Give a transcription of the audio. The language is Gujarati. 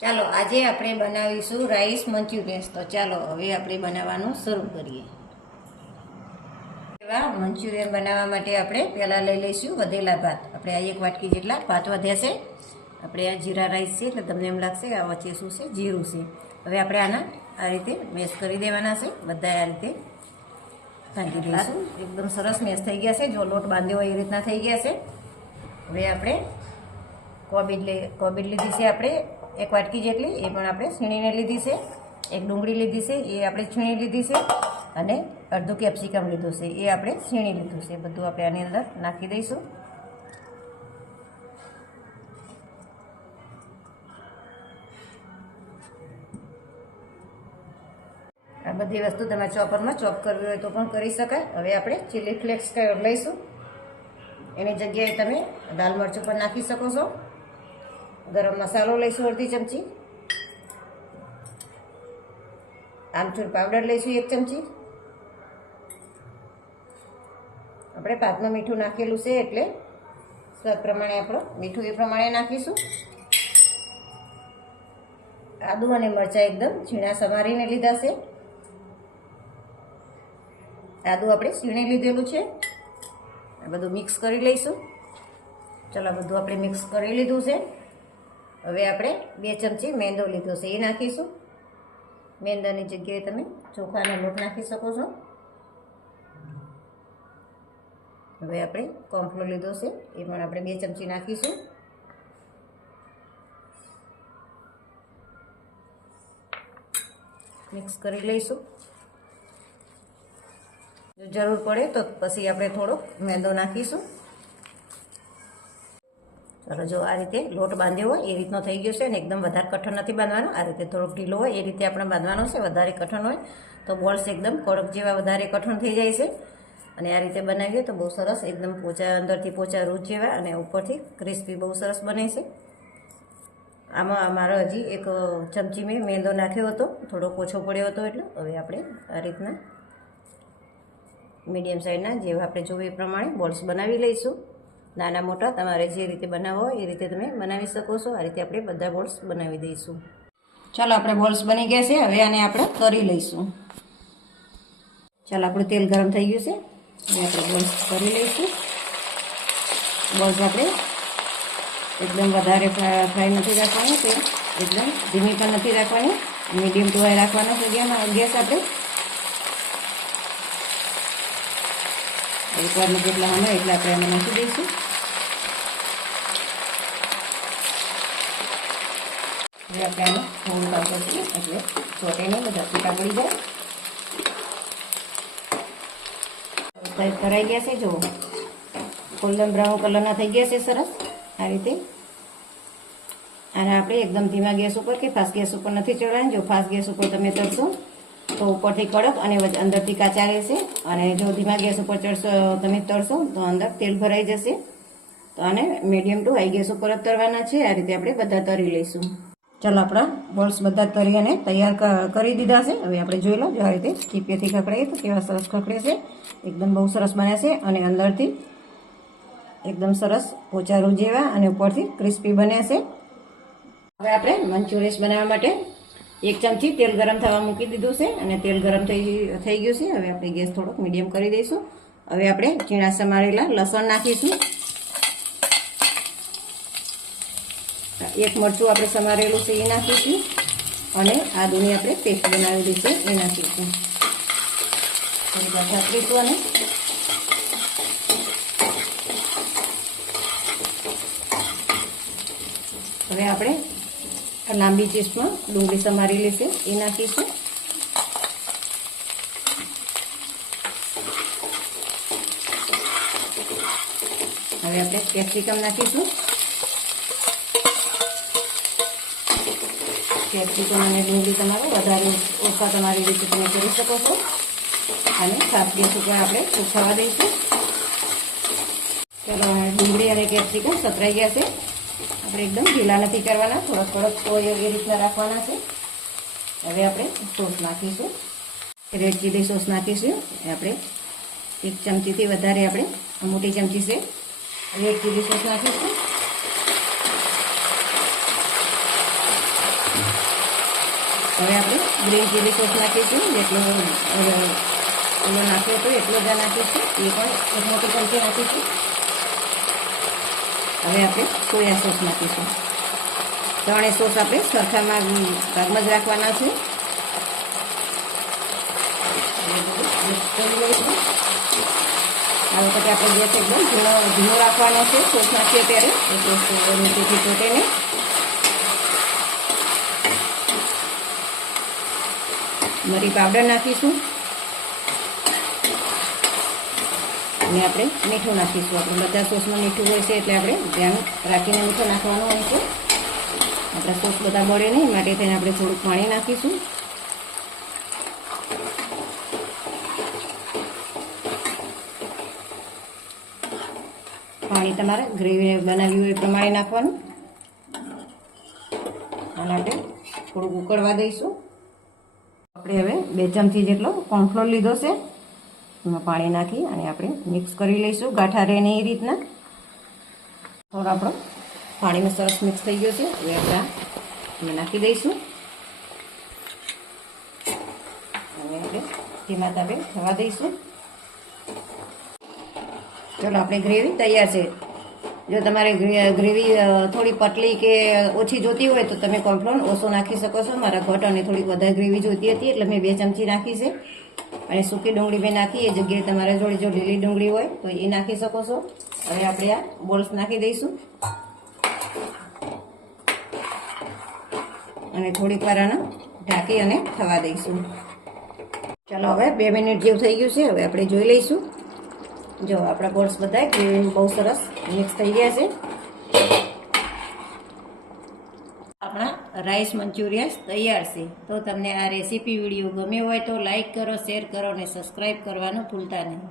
ચાલો આજે આપણે બનાવીશું રાઈસ મંચુરિયન્સ. તો ચાલો હવે આપણે બનાવવાનું શરૂ કરીએ. એવા મંચુરિયન બનાવવા માટે આપણે પહેલાં લઈ લઈશું વધેલા ભાત. આપણે આ 1 વાટકી જેટલા ભાત વધ્યા છે. આપણે આ જીરા રાઈસ છે એટલે તમને એમ લાગશે આ વચ્ચે શું છે, જીરું છે. હવે આપણે આના આ રીતે મેશ કરી દેવાના છે. બધા આ રીતે નાખી દઈશું. એકદમ સરસ મેશ થઈ ગયા છે. જો લોટ બાંધ્યો હોય એ રીતના થઈ ગયા છે. હવે આપણે કોબીજ લીધી છે આપણે 1 વાટકી જેટલી, એ પણ આપણે છીણીને લીધી છે. એક ડુંગળી લીધી છે, એ આપણે છીણી લીધી છે. અને અડધું કેપ્સિકમ લીધું છે, એ આપણે છીણી લીધું છે. બધું આપણે આની અંદર નાખી દઈશું. આ બધી વસ્તુ તમે ચોપરમાં ચોપ કરવી હોય તો પણ કરી શકાય. હવે આપણે ચીલી ફ્લેક્સ લઈશું. એની જગ્યાએ તમે લાલ મરચું પણ નાખી શકો છો. ગરમ મસાલો લઈશું અડધી ચમચી. આમચૂર પાવડર લઈશું 1 ચમચી. આપણે ભાતમાં મીઠું નાખેલું છે એટલે સ્વાદ પ્રમાણે આપણું મીઠું એ પ્રમાણે નાખીશું. આદુ અને મરચાં એકદમ ઝીણા સમારીને લીધા છે. આદુ આપણે છીણી લીધેલું છે. આ બધું મિક્સ કરી લઈશું. ચલો બધું આપણે મિક્સ કરી લીધું છે. હવે આપણે 2 ચમચી મેંદો લીધો છે, એ નાખીશું. મેંદાની જગ્યાએ તમે ચોખાનો લોટ નાખી શકો છો. હવે આપણે કોર્નફ્લોર લીધો છે, એ પણ આપણે 2 ચમચી નાખીશું. મિક્સ કરી લઈશું. જો જરૂર પડે તો પછી આપણે થોડો મેંદો નાખીશું. ચાલો જો આ રીતે લોટ બાંધ્યો હોય એ રીતનો થઈ ગયો છે. અને એકદમ વધારે કઠણ નથી બાંધવાનો. આ રીતે થોડોક ઢીલો હોય એ રીતે આપણે બાંધવાનો છે. વધારે કઠણ હોય તો બોલ્સ એકદમ કડક જેવા વધારે કઠણ થઈ જાય છે. અને આ રીતે બનાવીએ તો બહુ સરસ એકદમ પોચા, અંદરથી પોચા રૂચ જેવા અને ઉપરથી ક્રિસ્પી બહુ સરસ બને છે. આમાં અમારો હજી 1 ચમચી મેં મેંદો નાખ્યો હતો, થોડો ઓછો પડ્યો હતો. એટલે હવે આપણે આ રીતના મીડિયમ સાઇઝના જેવા આપણે જોઈએ એ પ્રમાણે બોલ્સ બનાવી લઈશું. નાના મોટા તમારે જે રીતે બનાવવો હોય એ રીતે તમે બનાવી શકો છો. આ રીતે આપણે બધા બોલ્સ બનાવી દઈશું. ચાલો આપણે બોલ્સ બની ગયા છે. હવે આને આપણે તળી લઈશું. ચાલો આપણું તેલ ગરમ થઈ ગયું છે. હવે આપણે બોલ્સ તળી લઈશું. બોલ્સ આપણે એકદમ વધારે ફ્રાય નથી રાખવાનું, તે એકદમ ધીમી પણ નથી રાખવાની, મીડિયમ ટુ હાઈ રાખવાનો છે ગેસ આપણે. એકવારમાં જેટલા હોય એટલા આપણે એમાં નાખી દઈશું. હવે આપણે આને થોડું કામ કરીશું એટલે ચોટેને બધા છૂટા પડી જાય. કરાઈ ગયા છે. જુઓ ગોલ્ડન બ્રાઉન કલરના થઈ ગયા છે સરસ. આ રીતે આને આપણે એકદમ ધીમા ગેસ ઉપર કે ફાસ્ટ ગેસ ઉપર નથી ચડવાનું. જો ફાસ્ટ ગેસ ઉપર તમે તળશો તો ઉપરથી કડક અને અંદરથી કાચા રહેશે. અને જો ધીમા ગેસ ઉપર તમે તળશો તો અંદર તેલ ભરાઈ જશે. તો આને મીડિયમ ટુ હાઈ ગેસ ઉપર જ તળવાના છે. આ રીતે આપણે બધા તળી લઈશું. ચાલો આપણા બોલ્સ બધા તળી અને તૈયાર કરી દીધા છે. હવે આપણે જોઈ લો, જો આ રીતે ચીપીએથી ખખડાઈએ તો કેવા સરસ ખખડે છે. એકદમ બહુ સરસ બન્યા છે. અને અંદરથી એકદમ સરસ પોચા રૂ જેવા અને ઉપરથી ક્રિસ્પી બન્યા છે. હવે આપણે મંચુરિયન્સ બનાવવા માટે 1 ચમચી તેલ ગરમ થવા મૂકી દીધું છે. અને તેલ ગરમ થઈ ગયું છે. હવે આપણે ગેસ થોડોક મીડિયમ કરી દઈશું. હવે આપણે ઝીણા સમારેલા લસણ નાખીશું. 1 મરચું આપણે સમારેલું છે એ નાખીશું. અને આદુની આપણે પેસ્ટ બનાવેલી છે એ નાખીશું. થોડી વાર ઢાંકીશું. અને હવે આપણે લાંબી ચીઝમાં ડુંગળી સમારેલી છે એ નાખીશું. હવે આપણે કેપ્સિકમ નાખીશું. કેપ્સિકમ અને ડુંગળી તમારું વધારે ઓછા તમારી રીતે તમે કરી શકો છો. અને ફાસ્ટ ગેસ ઉપર આપણે ઉછાળવા દઈશું. ચાલો ડુંગળી અને કેપ્સિકમ સતરાઈ ગયા છે. આપણે એકદમ ઢીલા નથી કરવાના, થોડા કડક હોય એ રીતના રાખવાના છે. હવે આપણે સોસ નાખીશું. રેડ ચીલી સોસ નાખીશું. આપણે 1 ચમચીથી વધારે આપણે મોટી ચમચી છે રેડ ચીલી સોસ નાખીશું. હવે આપણે ગ્રીન ચીલી સોસ નાખીશું, જેટલો ઓલો નાખ્યો હતો એટલો જ નાખીશું, એ પણ એક મોટી ચમચી નાખીશું. હવે આપણે સોયા સોસ નાખીશું. ત્રણેય સોસ આપણે સરખામાં ભાગમાં જ રાખવાના છે. આ વખતે આપણે ગેસ એકદમ ધીમો રાખવાનો છે સોસ નાખીએ ત્યારે, એટલે નીચેથી ચોટે નહીં. મરી પાવડર નાખીશું અને આપણે મીઠું નાખીશું. આપણે બધા સોસમાં મીઠું હોય છે એટલે આપણે ધ્યાન રાખીને મીઠું નાખવાનું હોય છે. આપણા સોસ બધા બળે નહીં માટે તેને આપણે થોડુંક પાણી નાખીશું. પાણી તમારે ગ્રેવી બનાવી હોય એ પ્રમાણે નાખવાનું. અને આપણે થોડુંક ઉકળવા દઈશું. આપણે હવે 2 ચમચી જેટલો કોર્નફ્લોર લીધો છે, એમાં પાણી નાખી અને આપણે મિક્સ કરી લઈશું, ગાંઠા રહે નહીં એ રીતના. થોડો આપણો પાણીમાં સરસ મિક્સ થઈ ગયો છે. હવે આપણે નાખી દઈશું અને આપણે ધીમા તાપે થવા દઈશું. ચલો, આપણે ગ્રેવી તૈયાર છે. જો તમારે ગ્રેવી થોડી પતલી કે ઓછી જોતી હોય તો તમે કોર્નફ્લોર ઓછો નાખી શકો છો. મારા ઘટને થોડીક વધારે ગ્રેવી જોઈતી હતી એટલે મેં 2 ચમચી નાખી છે. અને સૂકી ડુંગળી મેં નાખી, એ જગ્યાએ તમારે જોડે જો લીલી ડુંગળી હોય તો એ નાખી શકો છો. હવે આપણે આ બોલ્સ નાખી દઈશું અને થોડીક વાર આને ઢાંકી અને થવા દઈશું. ચાલો, હવે 2 મિનિટ જેવું થઈ ગયું છે. હવે આપણે જોઈ લઈશું. જો આપણા બોલ્સ બધા ગ્રેવી બહુ સરસ મિક્સ થઈ ગયા છે. આપણા રાઈસ મંચુરિયન તૈયાર છે. તો તમને આ રેસીપી વિડીયો ગમ્યો હોય તો લાઈક કરો, શેર કરો અને સબસ્ક્રાઈબ કરવાનું ભૂલતા નહીં.